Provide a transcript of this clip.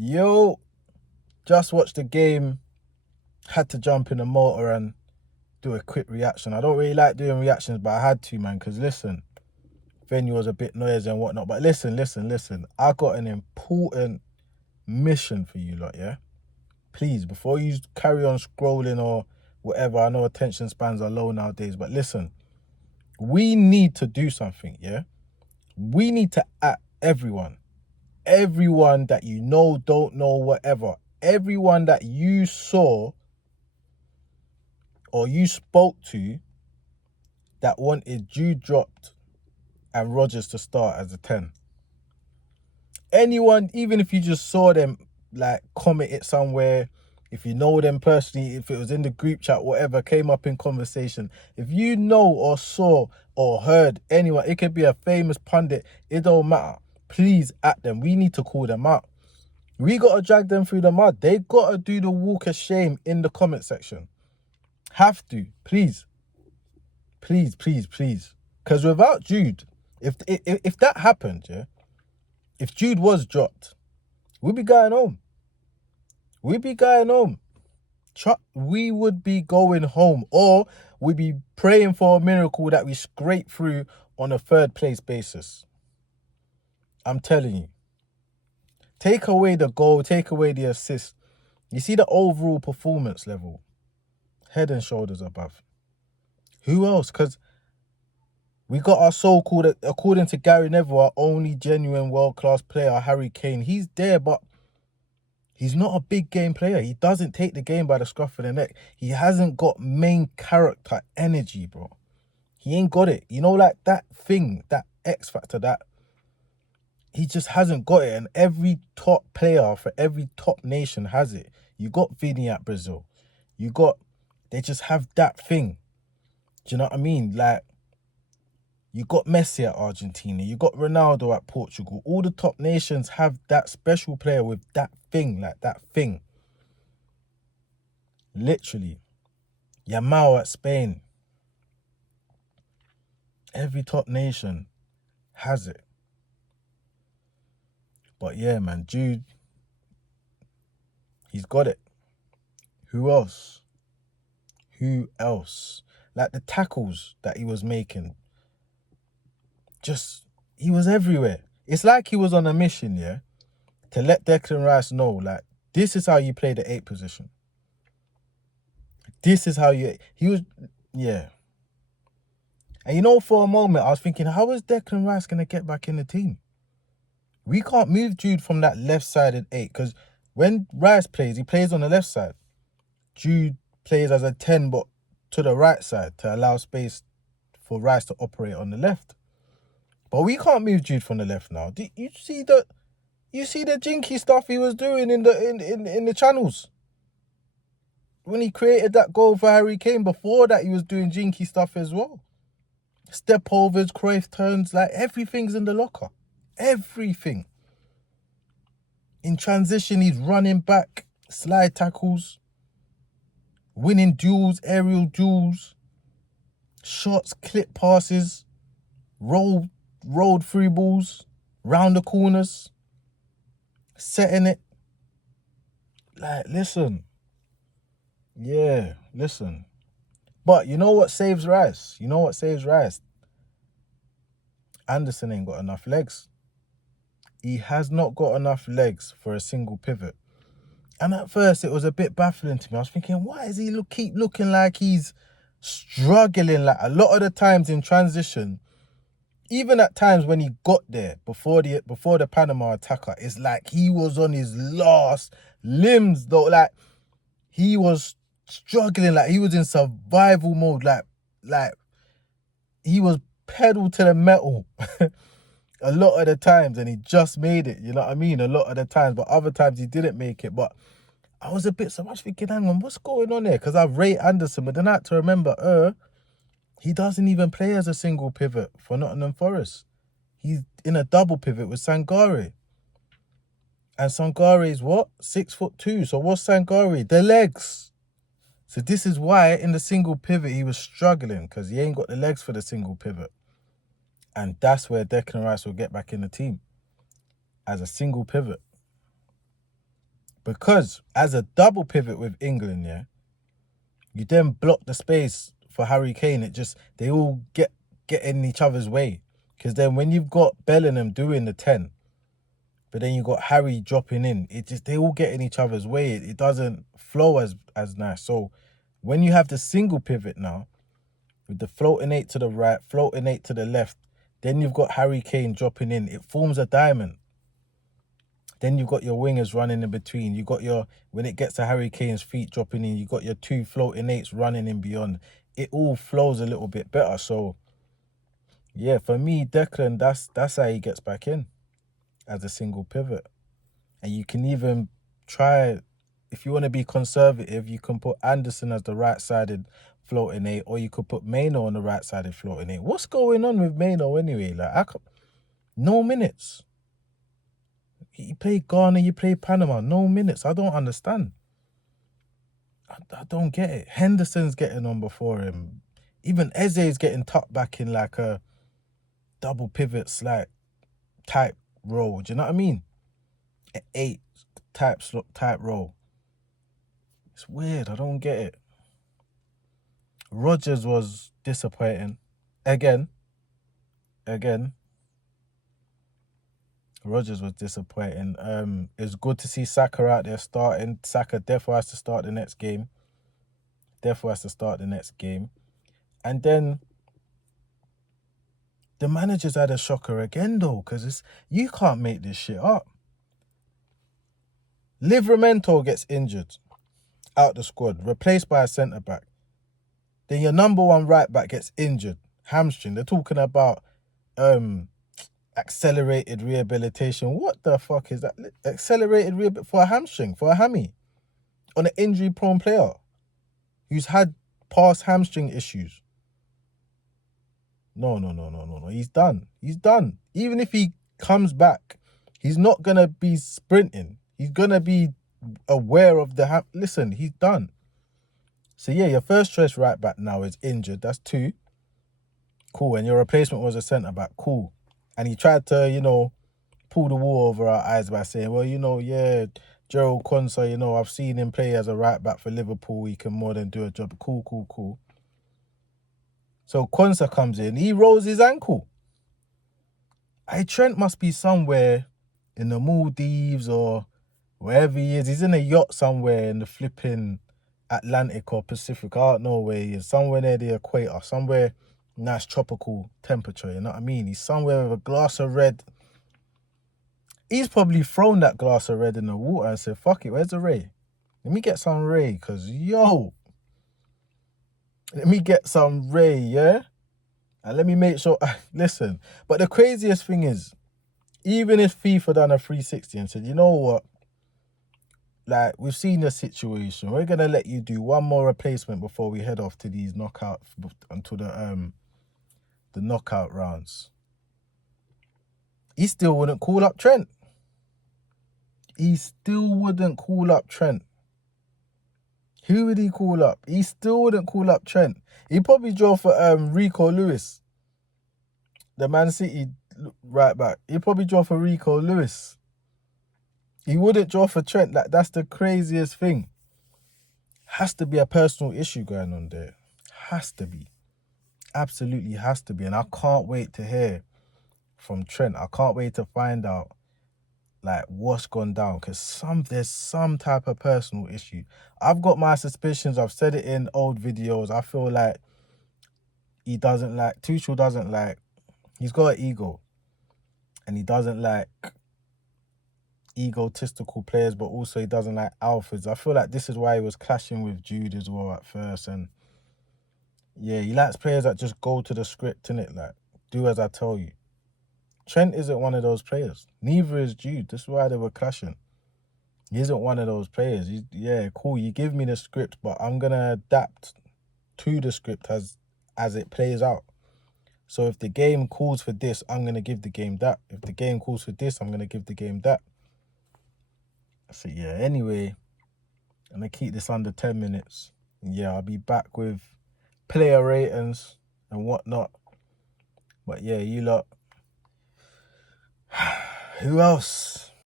Yo, just watched the game, had to jump in the motor and do a quick reaction. I don't really like doing reactions, but I had to, man, because listen, venue was a bit noisy and whatnot. But listen. I got an important mission for you lot, yeah? Please, before you carry on scrolling or whatever, I know attention spans are low nowadays, but listen, we need to do something, yeah? We need to act everyone that you know, don't know, whatever, everyone that you saw or you spoke to that wanted Jude dropped and Rodgers to start as a 10. Anyone, even if you just saw them, like, comment it somewhere, if you know them personally, if it was in the group chat, whatever, came up in conversation, if you know or saw or heard anyone, it could be a famous pundit, it don't matter. Please at them. We need to call them out. We got to drag them through the mud. They got to do the walk of shame in the comment section. Have to. Please. Because without Jude, if that happened, yeah, if Jude was dropped, we'd be going home. We would be going home, or we'd be praying for a miracle that we scrape through on a third place basis. I'm telling you. Take away the goal, take away the assist. You see the overall performance level, head and shoulders above. Who else? Because we got our so-called, according to Gary Neville, our only genuine world-class player, Harry Kane. He's there, but he's not a big game player. He doesn't take the game by the scruff of the neck. He hasn't got main character energy, bro. He ain't got it. You know, like that thing, that X factor, that he just hasn't got it. And every top player for every top nation has it. You got Vini at Brazil. They just have that thing. Do you know what I mean? Like, you got Messi at Argentina. You got Ronaldo at Portugal. All the top nations have that special player with that thing, like that thing. Literally. Yamal at Spain. Every top nation has it. But yeah, man, Jude, he's got it. Who else? Like the tackles that he was making. He was everywhere. It's like he was on a mission, yeah, to let Declan Rice know, like, this is how you play the 8 position. This is how he was, yeah. And you know, for a moment, I was thinking, how is Declan Rice going to get back in the team? We can't move Jude from that left-sided 8, because when Rice plays, he plays on the left side. Jude plays as a 10, but to the right side to allow space for Rice to operate on the left. But we can't move Jude from the left now. Do you see the jinky stuff he was doing in the channels? When he created that goal for Harry Kane, before that he was doing jinky stuff as well. Step overs, Cruyff turns, like everything's in the locker. Everything. In transition, he's running back, slide tackles, winning duels, aerial duels, shots, clip passes, rolled through balls, round the corners, setting it. Like, listen. Yeah, listen. But you know what saves Rice? Anderson ain't got enough legs. He has not got enough legs for a single pivot. And at first, it was a bit baffling to me. I was thinking, why does he keep looking like he's struggling? Like, a lot of the times in transition, even at times when he got there before the Panama attacker, it's like he was on his last limbs, though. Like, he was struggling, like he was in survival mode, like he was pedal to the metal a lot of the times, and he just made it, you know what I mean? A lot of the times, but other times he didn't make it. But I was a bit so much thinking, hang on, what's going on there? Because I rate Anderson, but then I had to remember, he doesn't even play as a single pivot for Nottingham Forest. He's in a double pivot with Sangare. And Sangare is what? 6'2". So what's Sangare? The legs. So this is why in the single pivot he was struggling, because he ain't got the legs for the single pivot. And that's where Declan Rice will get back in the team, as a single pivot. Because as a double pivot with England, yeah, you then block the space for Harry Kane. They all get in each other's way. Because then when you've got Bellingham doing the 10, but then you got Harry dropping in, they all get in each other's way. It doesn't flow as nice. So when you have the single pivot now, with the floating 8 to the right, floating 8 to the left, then you've got Harry Kane dropping in. It forms a diamond. Then you've got your wingers running in between. You got when it gets to Harry Kane's feet dropping in, you got your 2 floating 8s running in beyond. It all flows a little bit better. So yeah, for me, Declan, that's how he gets back in as a single pivot. And you can even try, if you want to be conservative, you can put Anderson as the right-sided floating 8, or you could put Maino on the right-sided floating 8. What's going on with Maino anyway? Like, no minutes. You play Ghana, you play Panama, no minutes. I don't understand. I don't get it. Henderson's getting on before him. Even Eze's getting tucked back in like a double pivot type role. Do you know what I mean? An 8 type role. It's weird. I don't get it. Rodgers was disappointing. Again. Rodgers was disappointing. It's good to see Saka out there starting. Saka definitely has to start the next game. And then the managers had a shocker again, though, because you can't make this shit up. Livramento gets injured, out the squad, replaced by a centre-back. Then your number 1 right-back gets injured, hamstring. They're talking about accelerated rehabilitation. What the fuck is that? Accelerated rehab for a hamstring, for a hammy, on an injury-prone player who's had past hamstring issues. No. He's done. Even if he comes back, he's not going to be sprinting. He's going to be aware of listen, he's done. So yeah, your first choice right back now is injured. That's 2. Cool. And your replacement was a centre back. Cool. And he tried to, pull the wool over our eyes by saying, well, yeah, Gerald Konsa, I've seen him play as a right back for Liverpool. He can more than do a job. Cool. So Konsa comes in. He rolls his ankle. Trent must be somewhere in the Maldives or wherever he is. He's in a yacht somewhere in the flipping Atlantic or Pacific. I don't know where he is. Somewhere near the equator. Somewhere nice tropical temperature. You know what I mean? He's somewhere with a glass of red. He's probably thrown that glass of red in the water and said, fuck it, where's the Ray? Let me get some Ray, because, let me get some Ray, yeah? And let me make sure, listen. But the craziest thing is, even if FIFA done a 360 and said, you know what? Like, we've seen the situation. We're going to let you do one more replacement before we head off to these until the knockout rounds. He still wouldn't call up Trent. Who would he call up? He still wouldn't call up Trent. He probably drove for Rico Lewis, the Man City right back. He probably drove for Rico Lewis. He wouldn't draw for Trent. Like, that's the craziest thing. Has to be a personal issue going on there. Has to be. Absolutely has to be. And I can't wait to hear from Trent. I can't wait to find out like what's gone down, because there's some type of personal issue. I've got my suspicions. I've said it in old videos. I feel like Tuchel doesn't like, he's got an ego, and he doesn't like egotistical players, but also he doesn't like alphas. I feel like this is why he was clashing with Jude as well at first. And yeah, he likes players that just go to the script, innit? Like, do as I tell you. Trent isn't one of those players. Neither is Jude. That's why they were clashing. He isn't one of those players. Yeah, cool, you give me the script, but I'm going to adapt to the script as it plays out. So if the game calls for this, I'm going to give the game that. If the game calls for this, I'm going to give the game that. So yeah, anyway, I'm going to keep this under 10 minutes. And yeah, I'll be back with player ratings and whatnot. But yeah, you lot. Who else?